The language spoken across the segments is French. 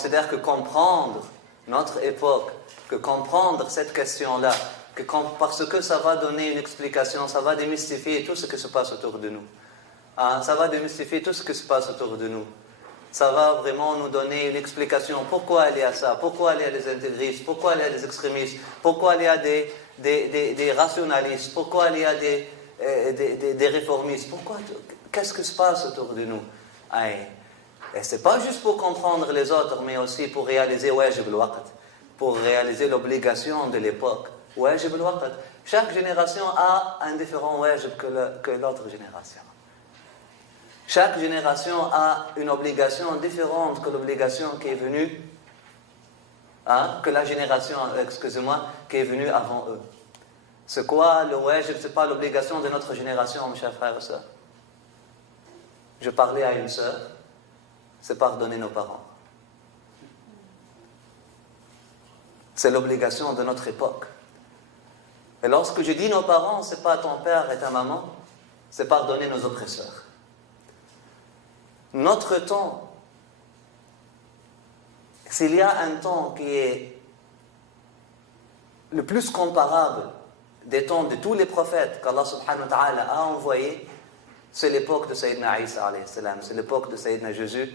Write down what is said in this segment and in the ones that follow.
considère que comprendre notre époque, que comprendre cette question-là, parce que ça va donner une explication, ça va démystifier tout ce qui se passe autour de nous. Hein, ça va démystifier tout ce qui se passe autour de nous. Ça va vraiment nous donner une explication. Pourquoi il y a ça? Pourquoi il y a des intégristes? Pourquoi il y a des extrémistes? Pourquoi il y a des rationalistes? Pourquoi il y a des réformistes? Qu'est-ce qui se passe autour de nous? Et ce n'est pas juste pour comprendre les autres, mais aussi pour réaliser wajib al-waqt, pour réaliser l'obligation de l'époque. Wajib al-waqt. Chaque génération a un différent wajib que l'autre génération. Chaque génération a une obligation différente que l'obligation qui est venue, que la génération, qui est venue avant eux. C'est quoi le wajib? Ce n'est pas l'obligation de notre génération, mes chers frères et sœurs. Je parlais à une sœur, c'est pardonner nos parents. C'est l'obligation de notre époque. Et lorsque je dis nos parents, ce n'est pas ton père et ta maman, c'est pardonner nos oppresseurs. Notre temps, s'il y a un temps qui est le plus comparable des temps de tous les prophètes qu'Allah subhanahu wa ta'ala a envoyés, c'est l'époque de Sayyidina Isa alayhi salam, c'est l'époque de Sayyidina Jésus,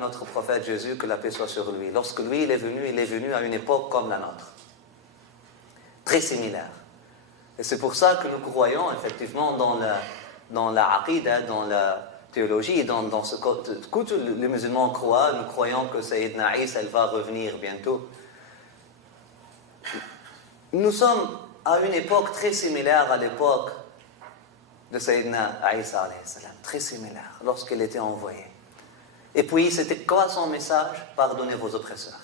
notre prophète Jésus, que la paix soit sur lui. Lorsque lui il est venu à une époque comme la nôtre, très similaire. Et c'est pour ça que nous croyons effectivement dans la aqidah, dans la théologie, dans ce que les musulmans croient, nous croyons que Sayyidina Isa elle va revenir bientôt. Nous sommes à une époque très similaire à l'époque de Sayyidina Isa alayhi salam, très similaire, lorsqu'il était envoyé. Et puis, c'était quoi son message? Pardonnez vos oppresseurs.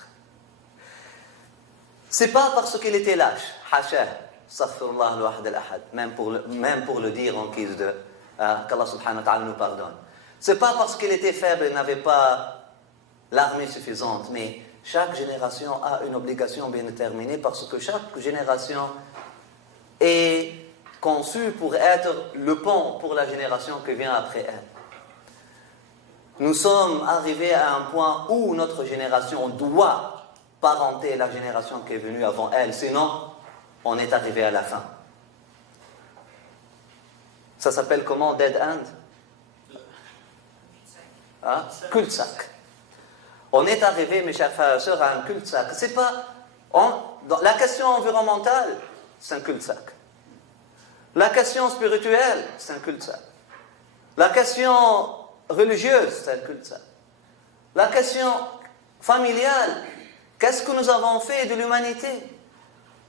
C'est pas parce qu'il était lâche, hasha, astaghfirullah al-wahd al-ahad, même pour le dire en guise de qu'Allah subhanahu wa ta'ala nous pardonne. C'est pas parce qu'il était faible et n'avait pas l'armée suffisante, mais chaque génération a une obligation bien déterminée parce que chaque génération est conçue pour être le pont pour la génération qui vient après elle. Nous sommes arrivés à un point où notre génération doit parenter la génération qui est venue avant elle, sinon on est arrivé à la fin. Ça s'appelle comment? Dead end? Cul-de-sac. On est arrivé, mes chers frères et sœurs, à un cul-de-sac. C'est pas... la question environnementale, c'est un cul-de-sac. La question spirituelle, c'est un cul-de-sac. La question religieuse, c'est un cul-de-sac. La question familiale, qu'est-ce que nous avons fait de l'humanité?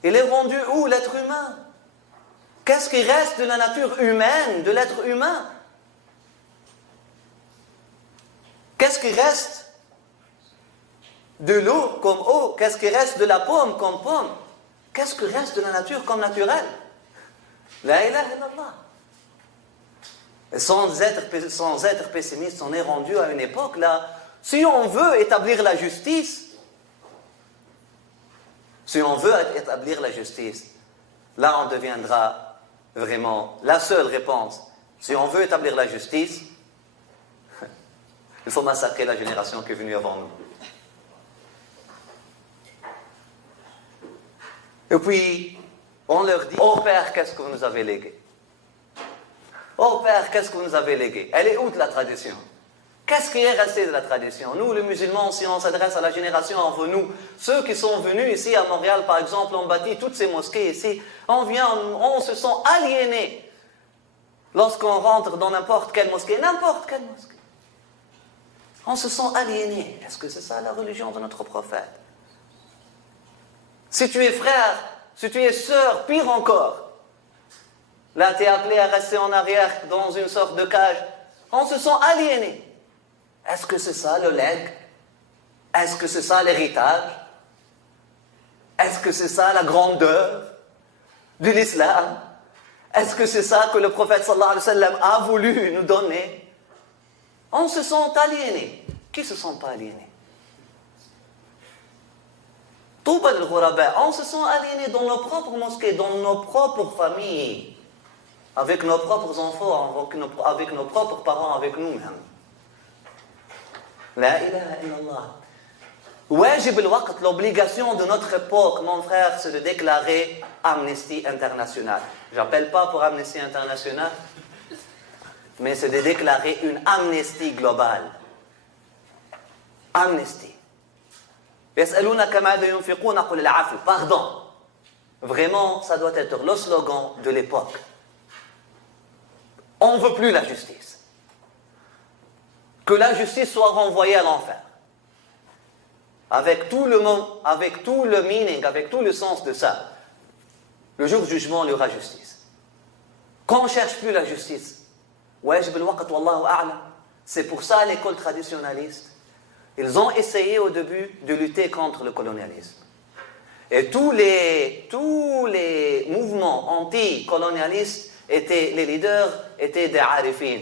Il est rendu où l'être humain? Qu'est-ce qui reste de la nature humaine, de l'être humain? Qu'est-ce qui reste de l'eau comme eau? Qu'est-ce qui reste de la pomme comme pomme? Qu'est-ce qui reste de la nature comme naturel? La ilaha illallah. Sans être pessimiste, on est rendu à une époque là, si on veut établir la justice, là on deviendra vraiment la seule réponse. Si on veut établir la justice, il faut massacrer la génération qui est venue avant nous. Et puis, on leur dit, oh Père, qu'est-ce que vous nous avez légué? Oh Père, qu'est-ce que vous nous avez légué? Elle est où de la tradition? Qu'est-ce qui est resté de la tradition? Nous, les musulmans, si on s'adresse à la génération avant nous, ceux qui sont venus ici à Montréal, par exemple, ont bâti toutes ces mosquées ici, on se sent aliénés lorsqu'on rentre dans n'importe quelle mosquée. On se sent aliéné. Est-ce que c'est ça la religion de notre prophète? Si tu es frère, si tu es sœur, pire encore. Là, tu es appelé à rester en arrière dans une sorte de cage. On se sent aliéné. Est-ce que c'est ça le legs? Est-ce que c'est ça l'héritage? Est-ce que c'est ça la grandeur de l'islam? Est-ce que c'est ça que le prophète sallallahu alayhi wa sallam a voulu nous donner? On se sent aliéné. Qui ne se sent pas aliéné? Touba al-Ghuraba, on se sent aliéné dans nos propres mosquées, dans nos propres familles, avec nos propres enfants, avec nos propres parents, avec nous-mêmes. La ilaha illallah. Wajib al-waqt, l'obligation de notre époque, mon frère, c'est de déclarer Amnesty International. J'appelle pas pour Amnesty International, mais c'est de déclarer une amnestie globale. Amnesty. يسألونك ماذا ينفقون قل العفو. Pardon. Vraiment, ça doit être le slogan de l'époque. On ne veut plus la justice. Que la justice soit renvoyée à l'enfer. Avec tout le meaning, avec tout le sens de ça. Le jour du jugement, il y aura justice. Quand on ne cherche plus la justice, c'est pour ça l'école traditionnaliste, ils ont essayé au début de lutter contre le colonialisme. Et tous les mouvements anti-colonialistes, les leaders étaient des arifin.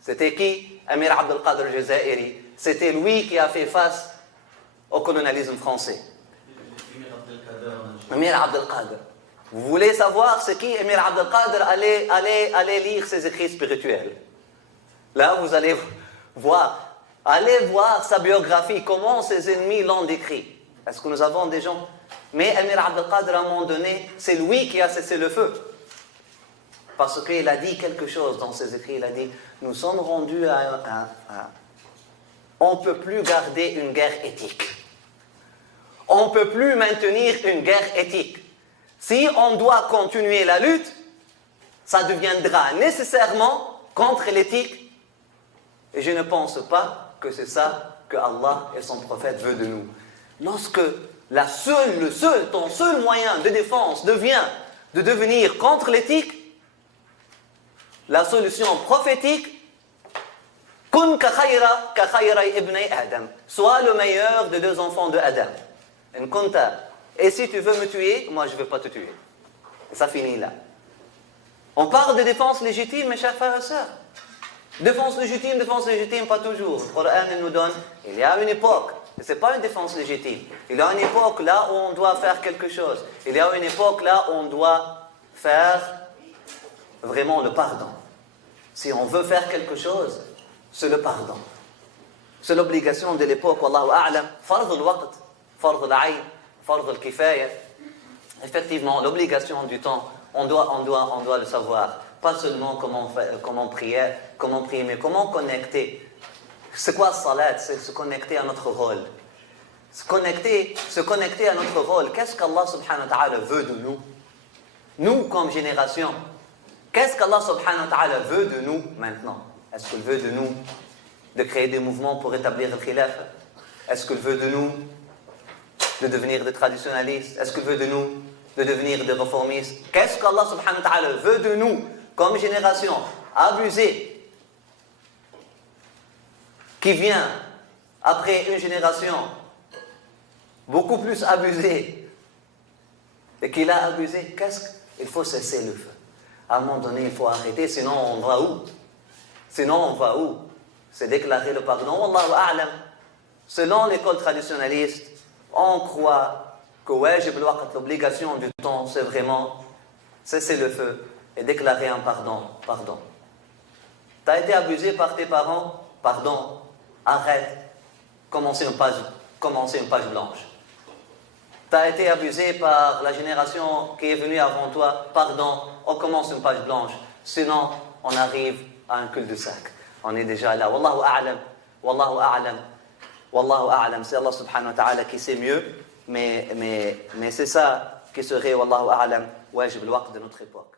C'était qui? Amir Abd al-Qadir al-Jazairi. C'était lui qui a fait face au colonialisme français. Amir Abd al-Qadir. Vous voulez savoir ce qui Amir Abd al-Qadir allez lire ses écrits spirituels. Là, vous allez voir. Allez voir sa biographie, comment ses ennemis l'ont décrit. Est-ce que nous avons des gens? Mais Amir Abd al-Qadir, à un moment donné, c'est lui qui a cessé le feu. Parce qu'il a dit quelque chose dans ses écrits. Il a dit, nous sommes rendus on ne peut plus garder une guerre éthique. On ne peut plus maintenir une guerre éthique. Si on doit continuer la lutte, ça deviendra nécessairement contre l'éthique. Et je ne pense pas que c'est ça que Allah et son prophète veulent de nous. Lorsque ton seul moyen de défense devient de devenir contre l'éthique, la solution prophétique, kun ka khayra ibnay Adam, sois le meilleur de deux enfants de Adam. Et si tu veux me tuer, moi je ne veux pas te tuer. Et ça finit là. On parle de défense légitime, mes chers frères et sœurs. Défense légitime, pas toujours. Le Coran nous donne, il y a une époque, et ce n'est pas une défense légitime. Il y a une époque là où on doit faire quelque chose. Il y a une époque là où on doit faire vraiment le pardon. Si on veut faire quelque chose, c'est le pardon. C'est l'obligation de l'époque, wallahu a'lam, fard al-waqt, fard al-ayn, fard al-kifaya. Effectivement, l'obligation du temps, on doit le savoir. Pas seulement comment prier, mais comment connecter. C'est quoi salat? C'est se connecter à notre rôle. Se connecter à notre rôle. Qu'est-ce qu'Allah subhanahu wa ta'ala veut de nous? Nous, comme génération, qu'est-ce qu'Allah subhanahu wa ta'ala veut de nous maintenant? Est-ce qu'il veut de nous de créer des mouvements pour établir le khilaf? Est-ce qu'il veut de nous de devenir des traditionalistes? Est-ce qu'il veut de nous de devenir des réformistes? Qu'est-ce qu'Allah subhanahu wa ta'ala veut de nous comme génération abusée qui vient après une génération beaucoup plus abusée et qui l'a abusée? Il faut cesser le feu. À un moment donné, il faut arrêter, sinon on va où? C'est déclarer le pardon. Wallahu a'lam. Selon l'école traditionnaliste, on croit que l'obligation du temps, c'est vraiment cesser le feu et déclarer un pardon. Tu as été abusé par tes parents? Pardon. Arrête. Commencez une page blanche. Tu as été abusé par la génération qui est venue avant toi? Pardon. On commence une page blanche. Sinon, on arrive à un cul-de-sac. On est déjà là. Wallahu a'lam. Wallahu a'lam. Wallahu a'lam. C'est Allah subhanahu wa ta'ala qui sait mieux. Mais c'est ça qui serait, wallahu a'lam, wajib al-waqt de notre époque.